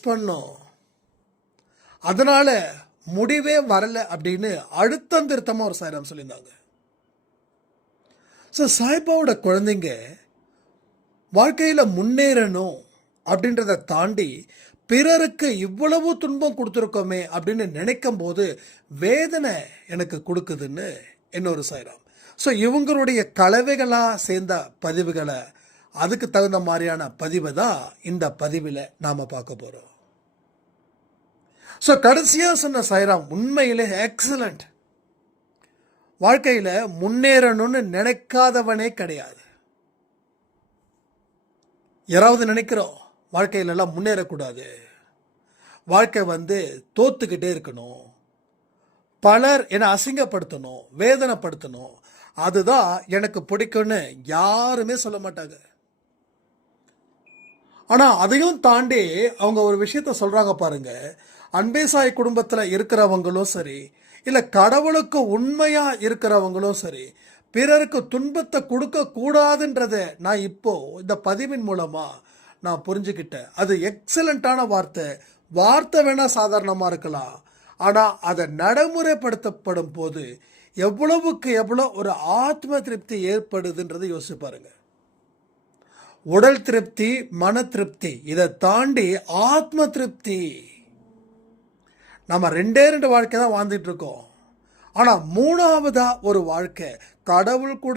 Fix பண்ணோம், அதனால முடிவே வரல அப்படின்னு அழுத்தம் திருத்தமாக ஒரு சாய்ராம் சொல்லியிருந்தாங்க. ஸோ சாய்பாவோட குழந்தைங்க வாழ்க்கையில் முன்னேறணும் அப்படின்றத தாண்டி பிறருக்கு இவ்வளவு துன்பம் கொடுத்துருக்கோமே அப்படின்னு நினைக்கும் போது வேதனை எனக்கு கொடுக்குதுன்னு இன்னொரு சாய்ராம். ஸோ இவங்களுடைய கலவைகளாக சேர்ந்த பதிவுகளை, அதுக்கு தகுந்த மாதிரியான பதிவை தான் இந்த பதிவில் நாம் பார்க்க போகிறோம். ஸோ கடைசியாக சொன்ன சாய்ராம் உண்மையிலே எக்ஸலண்ட். வாழ்க்கையில் முன்னேறணும்னு நினைக்காதவனே கிடையாது. யாராவது நினைக்கிறோம் வாழ்க்கையிலலாம் முன்னேறக்கூடாது, வாழ்க்கை தோத்துக்கிட்டே இருக்கணும், பலர் என்னை அசிங்கப்படுத்தணும், வேதனைப்படுத்தணும், அதுதான் எனக்கு பிடிக்கும்னு யாருமே சொல்ல மாட்டாங்க. ஆனால் அதையும் தாண்டி அவங்க ஒரு விஷயத்த சொல்கிறாங்க பாருங்க. அன்பேசாய் குடும்பத்தில் இருக்கிறவங்களும் சரி, இல்லை கடவுளுக்கு உண்மையாக இருக்கிறவங்களும் சரி, பிறருக்கு துன்பத்தை கொடுக்கக்கூடாதுன்றதை நான் இப்போ இந்த பதிவின் மூலமாக நான் புரிஞ்சுக்கிட்டேன். அது எக்ஸலண்ட்டான வார்த்தை வேணால் சாதாரணமாக இருக்கலாம், ஆனால் அதை நடைமுறைப்படுத்தப்படும் போது எவ்வளவுக்கு எவ்வளோ ஒரு ஆத்ம திருப்தி ஏற்படுதுன்றதை யோசிச்சு பாருங்க. உடல் திருப்தி, மன திருப்தி, இதை தாண்டி ஆத்ம திருப்தி. நம்ம ரெண்டு வாழ்க்கை தான் வாழ்ந்துட்டு இருக்கோம். ஆனால் மூணாவதா ஒரு வாழ்க்கை கடவுள் கூட